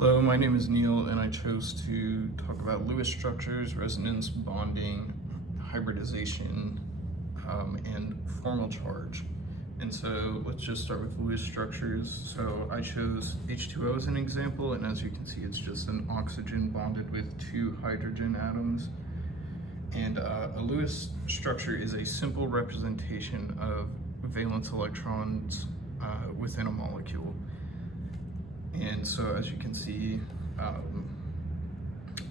Hello, my name is Neil, and I chose to talk about Lewis structures, resonance, bonding, hybridization, and formal charge. And so let's just start with Lewis structures. So I chose H2O as an example, and as you can see, it's just an oxygen bonded with two hydrogen atoms. And a Lewis structure is a simple representation of valence electrons within a molecule. And so as you can see,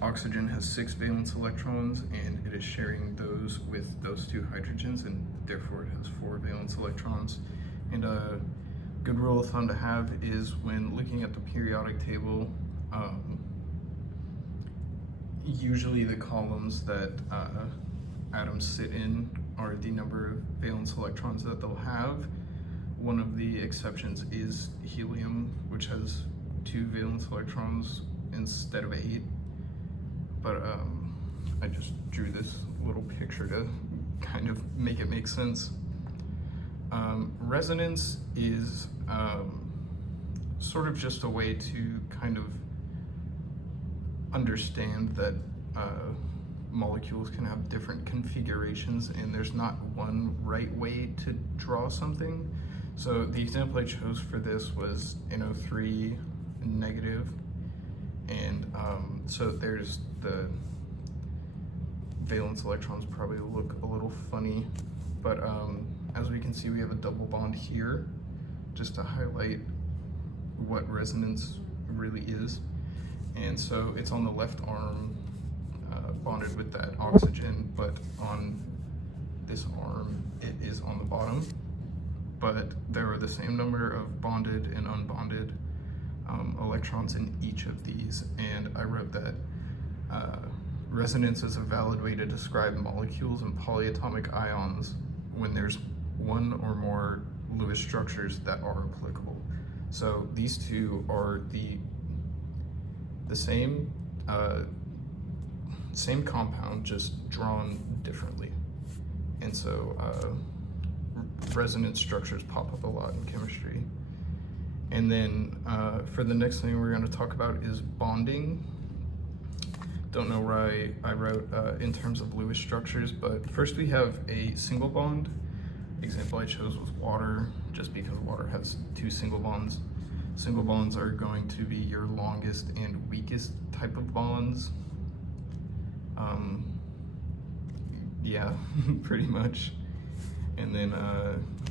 oxygen has 6 valence electrons, and it is sharing those with those two hydrogens, and therefore it has 4 valence electrons. And a good rule of thumb to have is when looking at the periodic table, usually the columns that atoms sit in are the number of valence electrons that they'll have. One of the exceptions is helium, which has 2 valence electrons instead of 8. But I just drew this little picture to kind of make it make sense. Resonance is sort of just a way to kind of understand that molecules can have different configurations, and there's not one right way to draw something. So the example I chose for this was NO3 negative, and so there's the valence electrons probably look a little funny, but as we can see, we have a double bond here, just to highlight what resonance really is. And so it's on the left arm, bonded with that oxygen, but on this arm, it is on the bottom. But there are the same number of bonded and unbonded electrons in each of these. And I wrote that resonance is a valid way to describe molecules and polyatomic ions when there's one or more Lewis structures that are applicable. So these two are the same compound, just drawn differently. And so resonance structures pop up a lot in chemistry. And then for the next thing we're going to talk about is bonding. Don't know why I wrote in terms of Lewis structures, but first we have a single bond. Example I chose was water, just because water has 2 single bonds. Single bonds are going to be your longest and weakest type of bonds. Yeah, pretty much. And then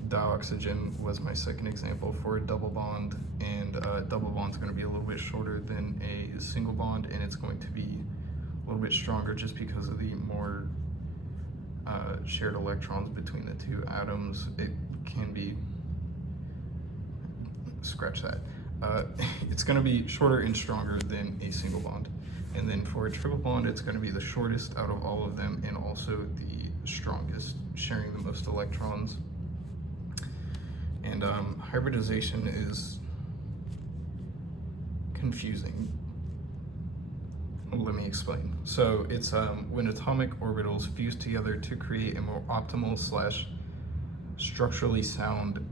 dioxygen was my second example for a double bond, and double bond's going to be a little bit shorter than a single bond, and it's going to be a little bit stronger just because of the more shared electrons between the two atoms. It can be, scratch that. It's going to be shorter and stronger than a single bond. And then for a triple bond, it's going to be the shortest out of all of them, and also the strongest, sharing the most electrons. And hybridization is confusing. Let me explain. So it's when atomic orbitals fuse together to create a more optimal / structurally sound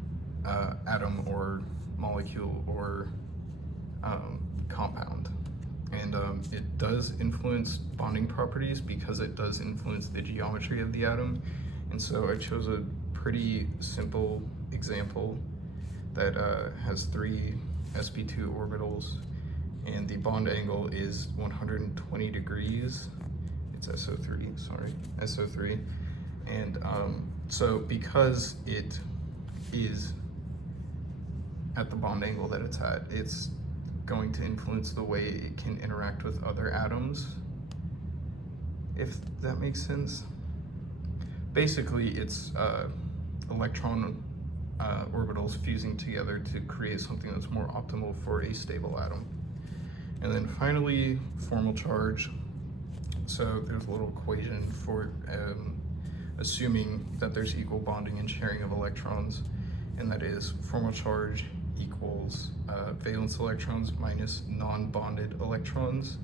atom or molecule or compound. And it does influence bonding properties because it does influence the geometry of the atom. And so I chose a pretty simple example that has 3 sp2 orbitals, and the bond angle is 120 degrees. It's SO3, sorry, SO3. And so because it is at the bond angle that it's at, it's going to influence the way it can interact with other atoms, if that makes sense. Basically, it's electron orbitals fusing together to create something that's more optimal for a stable atom. And then finally, formal charge. So there's a little equation for assuming that there's equal bonding and sharing of electrons, and that is formal charge equals valence electrons minus non-bonded electrons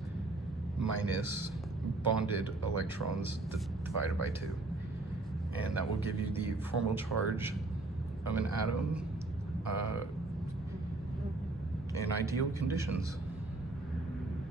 minus bonded electrons divided by 2. And that will give you the formal charge of an atom in ideal conditions.